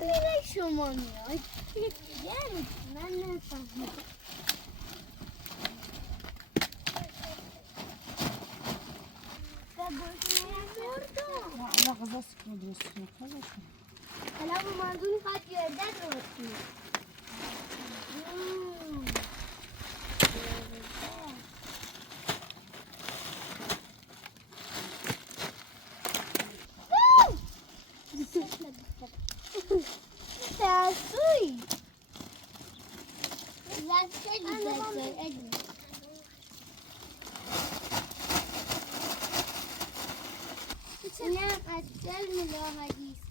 میره شما میاد یعنی من نفهمیدم لا غزة سكون درسنا خلاص. حالا با مردونی خواهد گرده درست کنید ترسوی اینم از جل ملاحظیست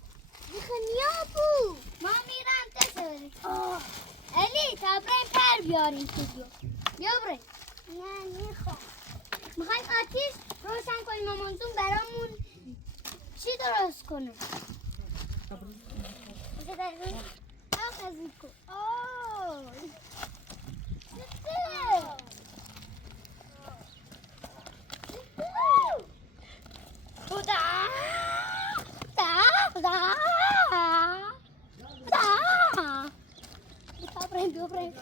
نیابو ما میرم تسوری علی تا بریم پر بیاریم تو بیا بریم نه میخوام میخوایم آتیش روشن کنیم مامانتون برامون چی درست کنه آخذی کن Добрый.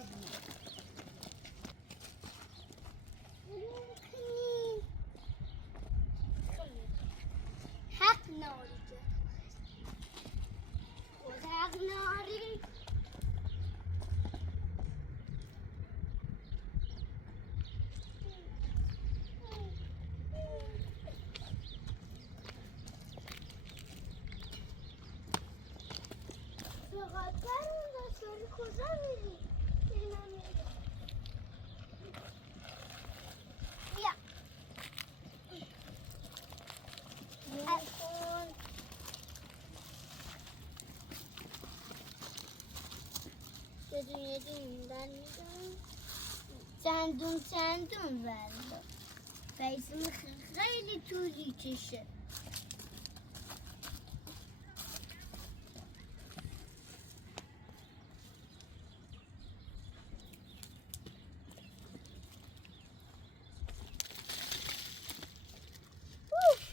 حق ناری حق ناری چقدر اون داشتاری کجا میری؟ بیا چندون ورده فیسم خیلی طولی کشه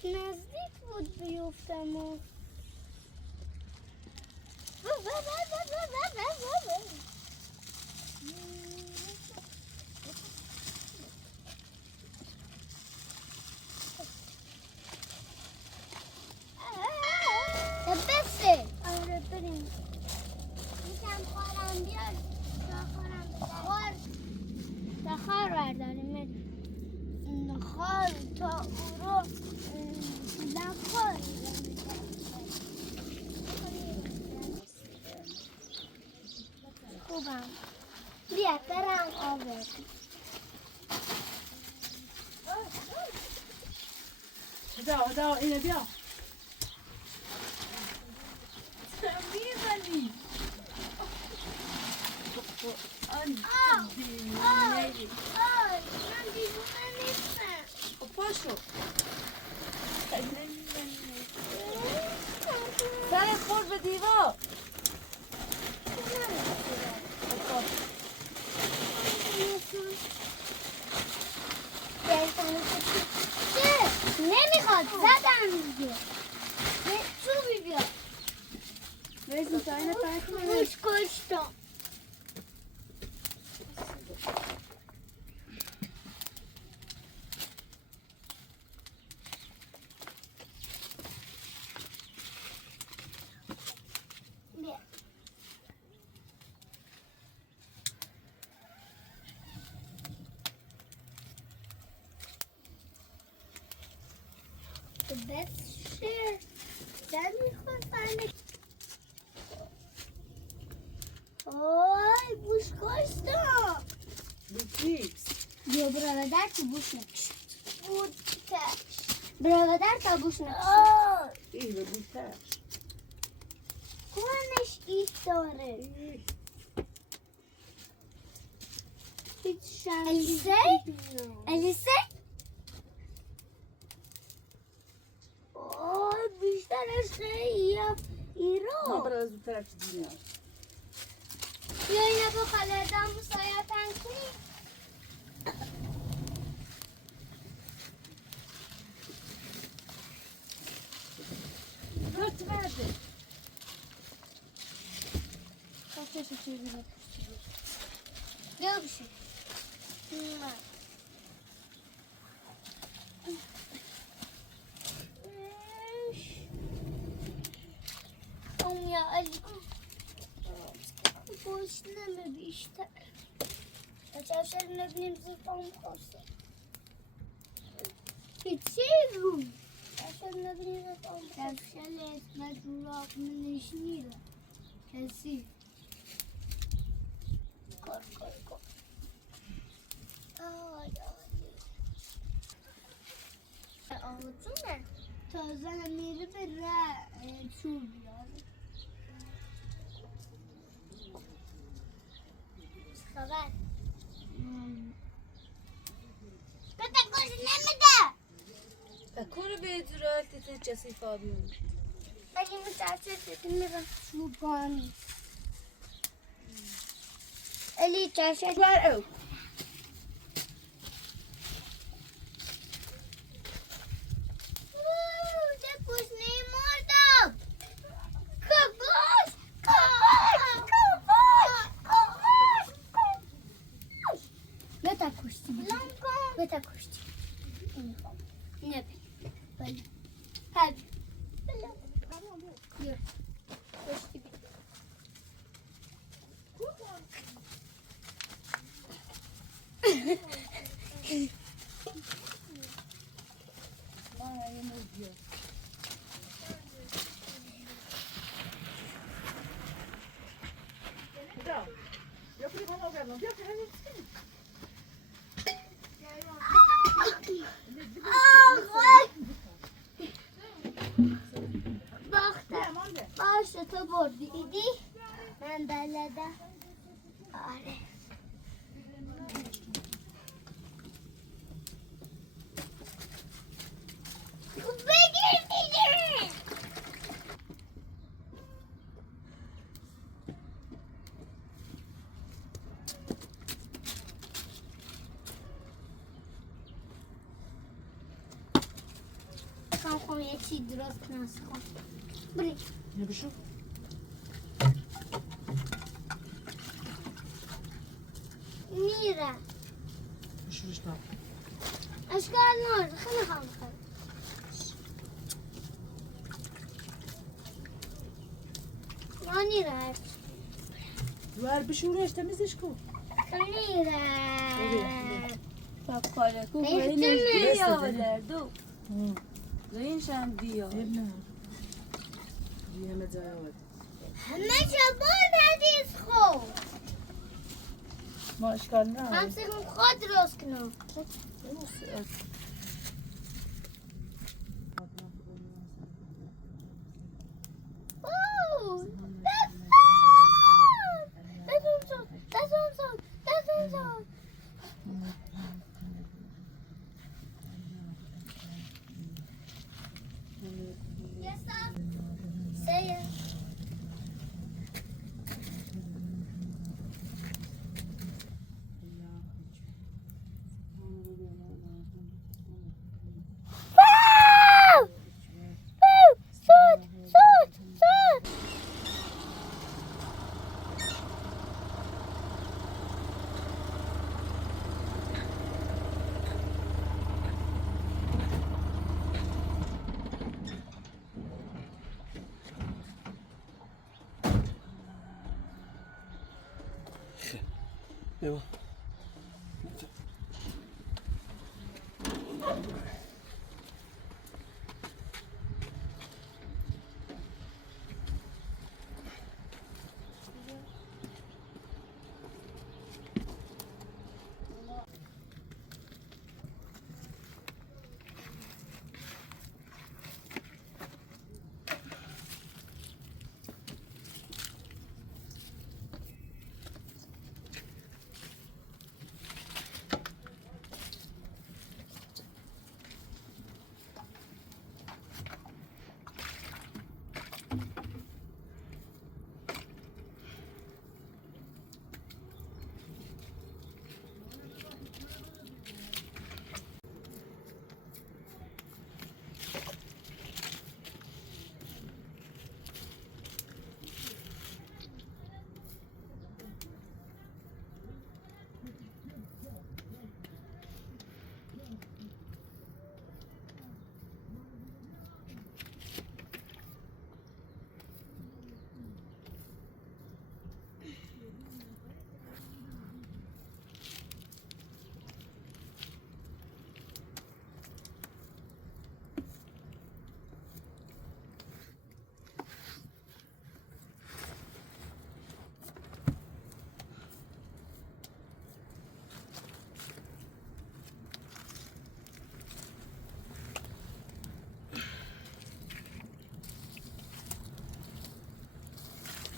نزدیک بود بیفتم و بسه آره بریم یکم خارم بیار تا خار برداریم خار تا او رو نخار خوبم بیا برم آورد هدا اینه بیا میزنی من دیوونه نیستم پاشو سر خورد به دیوار نمیخواد زدم دیگه چوبی بیا بریزیم تا اینه پرکنه روش کشتم بشه در میخواستن آی بوش کشتم بوکیپس بیا برادر تو بوش نکشت برادر تا بوش نکشت این به بوکتر کنش ایست داره هیچ شنگی الیسه آی بیشترش خیلی ایران ما برای زودتر که دینه بیا اینه با خالدم مسایتن کنی لطف برده Sesi çevirmek istiyorum. Gel bir şey. Tamam ya Ali. Bu işlemedi işte. Çarşafın öbürümüzü tam koysa. Geçiyorum. Çarşafın öbürümüzü tam koysa. Çarşafın etmek ruhumun işini de. Kesin. Koy. Ay. Avucu ne? Taze hamiri ve çuğ yani. Haber. Kötek koşun ne mi de? Akuru bedral tete çasif abim. Benim çarşı dedim mi ben şu puanı. Ali çarşı. Var o. Kuş neyim orada? Kuş. Göta kuştu. Göta kuştu. Ne böyle? Hadi. Yok. Kuş gibi. Başta tabor idi. Ben dalada. Are. Kan je ziet erop naast kan. Brik. Ne biçim? Mira. Şu işte. Aşkar ne oldu? Kana kaldı. Yani rer. Ver bir şey uğraş temiz iş kıl. Yani Bak kare ku Neyse, rein değil mi? diyor derdo. Rein şam diyor. Evne. Diyeme cevap. Hemen çabuk hadi school. Maşkallah. Hem zich een groot roosknop. Oeh, dat is zo. Dat is zo. Dat is zo. Dat is zo. Yes, stop. Say it. Eyvah.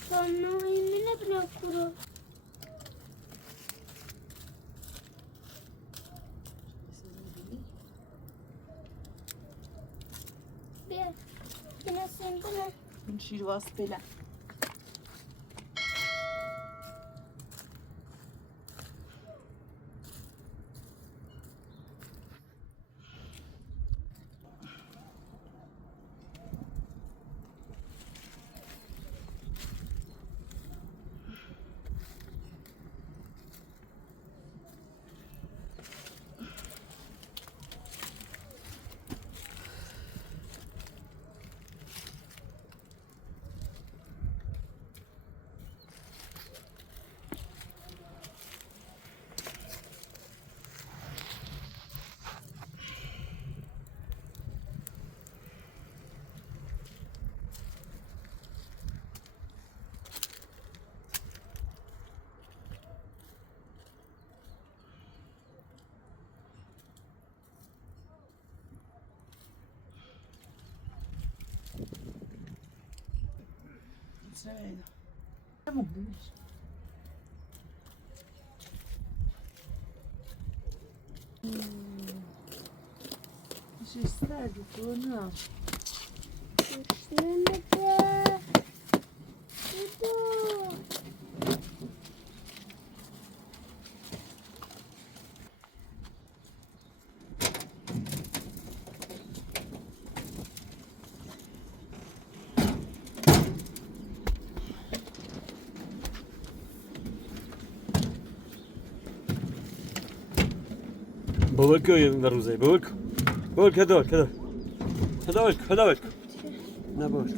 Sonra emine bile kuru. Bir. Yine sende mi? این شیرواز بله Tamam değil mi? Bir şey isterdik onu. Düşünemedi. Dudu. بولك يا روزي بولك بولك هذول كذا هذولك لا بولك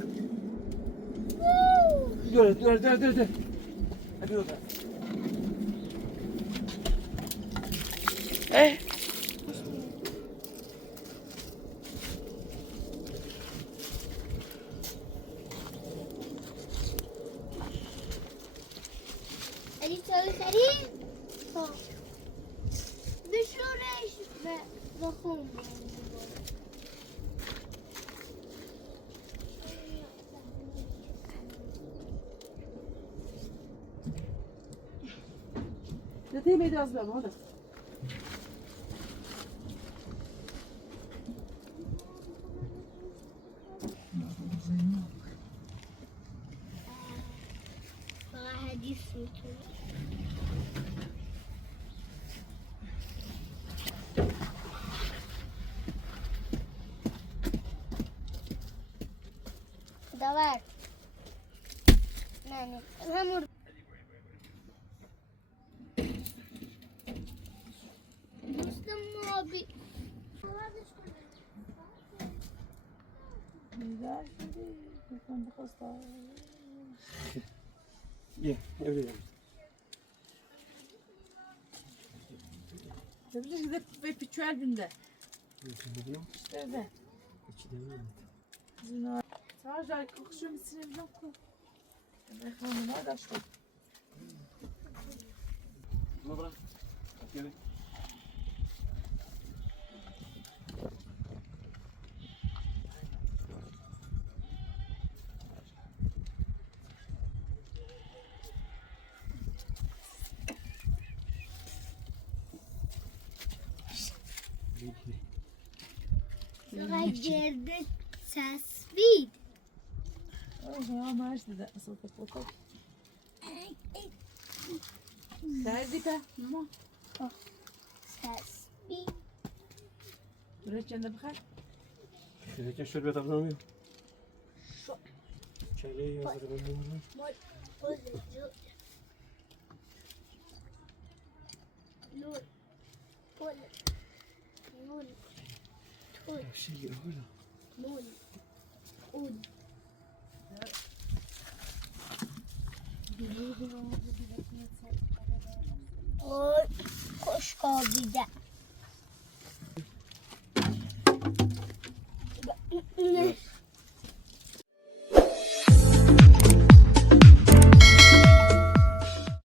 دول هذول ايه Ali çalışırım. Tamam. Düşürüş ve bakım. Ne diyeyim az ben onu. Bana hediye sütü. Da var. Yani hamur. Müslüm abi. Güzel şimdi. Bakın bu hasta. يا وليدي Ne bileyim de ve piçel binde. Evet. Zina. Sadece kokuşuyor misinim yok mu? Ben hanıma da şu. نظرة كذا Sonra girdi tasbih. Oh ya maaşlı da asıl kapı. Derdi be. Mama. Tasbih. Üretken de bakar. كذا شربت أبنائي شالي يا زلمة Nur. Pol. Nur. Tul. شيء هنا Nur. Un. Oy. Koş kabide.